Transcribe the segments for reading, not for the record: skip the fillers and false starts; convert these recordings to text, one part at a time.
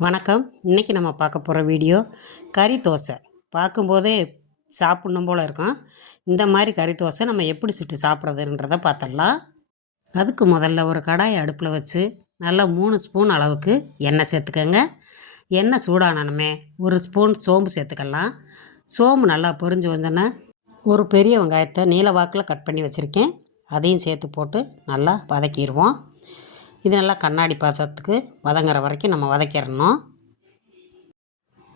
வணக்கம். இன்றைக்கி நம்ம பார்க்க போகிற வீடியோ கறி தோசை. பார்க்கும்போதே சாப்பிட்ணும் போல் இருக்கும். இந்த மாதிரி கறி தோசை நம்ம எப்படி சுட்டு சாப்பிட்றதுன்றதை பார்த்துடலாம். அதுக்கு முதல்ல ஒரு கடாயை அடுப்பில் வச்சு நல்லா 3 ஸ்பூன் அளவுக்கு எண்ணெய் சேர்த்துக்கோங்க. எண்ணெய் சூடானமே 1 ஸ்பூன் சோம்பு சேர்த்துக்கலாம். சோம்பு நல்லா பொரிஞ்சு வந்தோன்னே ஒரு பெரிய வெங்காயத்தை நீல வாக்கில் கட் பண்ணி வச்சுருக்கேன். அதையும் சேர்த்து போட்டு நல்லா வதக்கிடுவோம். இது நல்லா கண்ணாடி பாத்திரத்துக்கு வதங்குற வரைக்கும் நம்ம வதக்கிடணும்.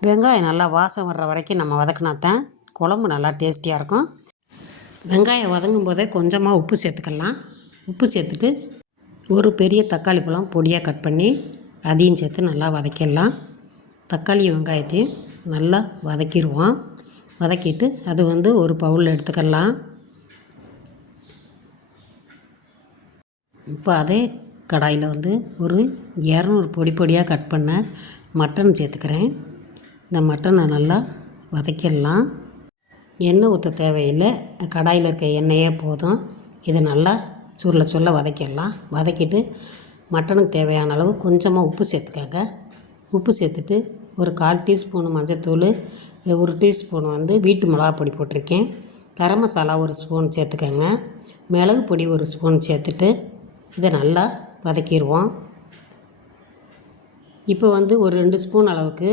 வெங்காயம் நல்லா வாசம் வர்ற வரைக்கும் நம்ம வதக்கினா தான் குழம்பு நல்லா டேஸ்டியாக இருக்கும். வெங்காயம் வதங்கும் போதே கொஞ்சமாக உப்பு சேர்த்துக்கலாம். உப்பு சேர்த்துட்டு ஒரு பெரிய தக்காளி பழம் பொடியாக கட் பண்ணி அதையும் சேர்த்து நல்லா வதக்கிடலாம். தக்காளி வெங்காயத்தையும் நல்லா வதக்கிடுவோம். வதக்கிட்டு அது ஒரு பவுலில் எடுத்துக்கலாம். இப்போ அதே கடாயில் ஒரு 200 பொடி பொடியாக கட் பண்ண மட்டன் சேர்த்துக்கிறேன். இந்த மட்டனை நல்லா வதக்கிடலாம். எண்ணெய் ஊற்ற தேவையில்லை, கடாயில் இருக்க எண்ணெயே போதும். இதை நல்லா சுருள வதக்கிடலாம். வதக்கிட்டு மட்டனுக்கு தேவையான அளவு கொஞ்சமாக உப்பு சேர்த்துக்கங்க. உப்பு சேர்த்துட்டு ஒரு 1/4 டீஸ்பூன் மஞ்சள்தூள், 1 டீஸ்பூன் வீட்டு மிளகாப்பொடி போட்டிருக்கேன். கரம் மசாலா 1 ஸ்பூன் சேர்த்துக்கங்க. மிளகு பொடி 1 ஸ்பூன் சேர்த்துட்டு இதை நல்லா வதக்கிடுவோம். இப்போ ஒரு 2 ஸ்பூன் அளவுக்கு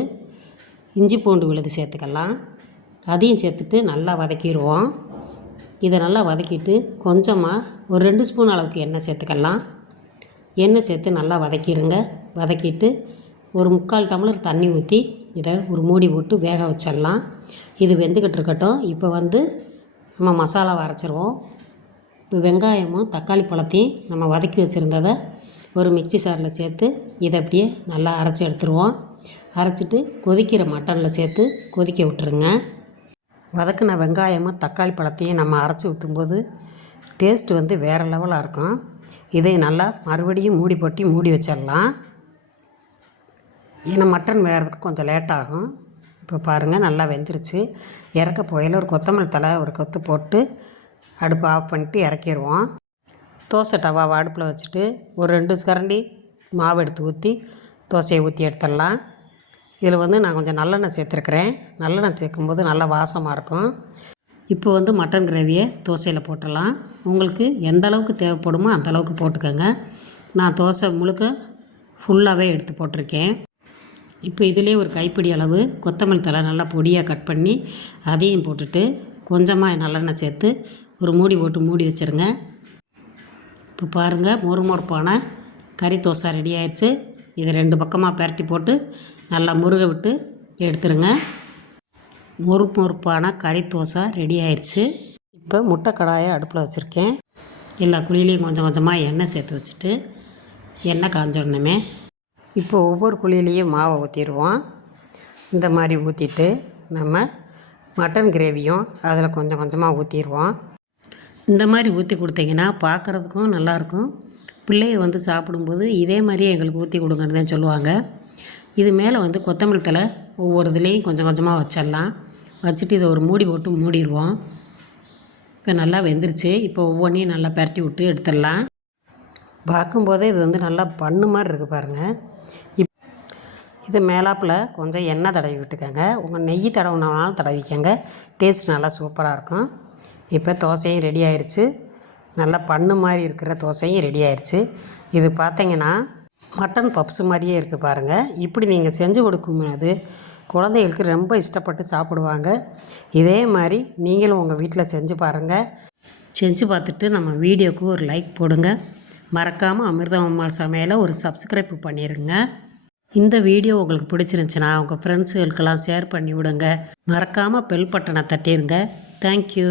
இஞ்சி பூண்டு விழுது சேர்த்துக்கலாம். அதையும் சேர்த்துட்டு நல்லா வதக்கிடுவோம். இதை நல்லா வதக்கிட்டு கொஞ்சமாக ஒரு 2 ஸ்பூன் அளவுக்கு எண்ணெய் சேர்த்துக்கலாம். எண்ணெய் சேர்த்து நல்லா வதக்கிடுங்க. வதக்கிட்டு ஒரு 3/4 டம்ளர் தண்ணி ஊற்றி இதை ஒரு மூடி போட்டு வேக வச்சிடலாம். இது வெந்துக்கிட்டு இருக்கட்டும். இப்போ நம்ம மசாலாவை அரைச்சிருவோம். இப்போ வெங்காயமும் தக்காளி பழத்தையும் நம்ம வதக்கி வச்சுருந்ததை ஒரு மிக்சி சாரில் சேர்த்து இதை அப்படியே நல்லா அரைச்சி எடுத்துருவோம். அரைச்சிட்டு கொதிக்கிற மட்டனில் சேர்த்து கொதிக்க விட்டுருங்க. வதக்கின வெங்காயமும் தக்காளி பழத்தையும் நம்ம அரைச்சி ஊற்றும்போது டேஸ்ட்டு வேறு லெவலாக இருக்கும். இதை நல்லா மறுபடியும் மூடி போட்டு மூடி வச்சிடலாம். ஏன்னா மட்டன் வேகிறதுக்கு கொஞ்சம் லேட் ஆகும். இப்போ பாருங்கள், நல்லா வெந்துருச்சு. இறக்க போயில் ஒரு கொத்தமல்லி தழை ஒரு கொத்து போட்டு அடுப்பு ஆஃப் பண்ணிவிட்டு இறக்கிடுவோம். தோசை டவாவை அடுப்பில் வச்சுட்டு ஒரு 2 கரண்டி மாவு எடுத்து ஊற்றி தோசையை ஊற்றி எடுத்துடலாம். இதில் நான் கொஞ்சம் நல்லெண்ணெய் சேர்த்துருக்குறேன். நல்லெண்ணெய் சேர்க்கும்போது நல்லா வாசமாக இருக்கும். இப்போ மட்டன் கிரேவியை தோசையில் போட்டுடலாம். உங்களுக்கு எந்த அளவுக்கு தேவைப்படுமோ அந்த அளவுக்கு போட்டுக்கோங்க. நான் தோசை முழுக்க ஃபுல்லாகவே எடுத்து போட்டிருக்கேன். இப்போ இதிலே ஒரு கைப்பிடி அளவு கொத்தமல்லி தழை நல்லா பொடியாக கட் பண்ணி அதையும் போட்டுட்டு கொஞ்சமாக நல்லெண்ணெய் சேர்த்து ஒரு மூடி போட்டு மூடி வச்சுருங்க. இப்போ பாருங்கள், மொறுமொறுப்பான கறி தோசை ரெடி ஆயிடுச்சு. இதை 2 பக்கமாக பரட்டி போட்டு நல்லா முருக விட்டு எடுத்துருங்க. மொறுமொறுப்பான கறி தோசை ரெடி ஆயிடுச்சு. இப்போ முட்டை கடாயை அடுப்பில் வச்சுருக்கேன். எல்லா குழியிலையும் கொஞ்சம் கொஞ்சமாக எண்ணெய் சேர்த்து வச்சுட்டு எண்ணெய் காஞ்சோடனே இப்போ ஒவ்வொரு குழியிலையும் மாவை ஊற்றிடுவோம். இந்த மாதிரி ஊற்றிட்டு நம்ம மட்டன் கிரேவியும் அதில் கொஞ்சம் கொஞ்சமாக ஊற்றிடுவோம். இந்த மாதிரி ஊற்றி கொடுத்தீங்கன்னா பார்க்குறதுக்கும் நல்லாயிருக்கும். பிள்ளைய சாப்பிடும்போது இதே மாதிரியே எங்களுக்கு ஊற்றி கொடுங்கன்னு தான் சொல்லுவாங்க. இது மேலே கொத்தமல்லி தழை ஒவ்வொரு இதுலேயும் கொஞ்சம் கொஞ்சமாக வச்சிடலாம். வச்சுட்டு இதை ஒரு மூடி போட்டு மூடிடுவோம். இப்போ நல்லா வெந்துருச்சு. இப்போ ஒவ்வொன்றையும் நல்லா பரட்டி விட்டு எடுத்துடலாம். பார்க்கும்போதே இது நல்லா பண்ணு மாதிரி இருக்குது பாருங்கள். இது மேலாப்பில் கொஞ்சம் எண்ணெய் தடவி விட்டுக்கோங்க. உங்கள் நெய் தடவுனாலும் தடவிக்கங்க. டேஸ்ட் நல்லா சூப்பராக இருக்கும். இப்போ தோசையும் ரெடி ஆயிடுச்சு. நல்லா பண்ணு மாதிரி இருக்கிற தோசையும் ரெடி ஆயிடுச்சு. இது பார்த்திங்கன்னா மட்டன் பப்ஸ் மாதிரியே இருக்குது பாருங்கள். இப்படி நீங்கள் செஞ்சு கொடுக்கும்போது குழந்தைகளுக்கு ரொம்ப இஷ்டப்பட்டு சாப்பிடுவாங்க. இதே மாதிரி நீங்களும் உங்கள் வீட்டில் செஞ்சு பாருங்கள். செஞ்சு பார்த்துட்டு நம்ம வீடியோவுக்கு ஒரு லைக் போடுங்க. மறக்காமல் அமிர்தம் அம்மாள் சமையலை ஒரு சப்ஸ்கிரைப் பண்ணிடுங்க. இந்த வீடியோ உங்களுக்கு பிடிச்சிருந்துச்சுன்னா உங்கள் ஃப்ரெண்ட்ஸுகளுக்கெல்லாம் ஷேர் பண்ணி விடுங்க. மறக்காமல் பெல் பட்டனை தட்டிடுங்க. தேங்க்யூ.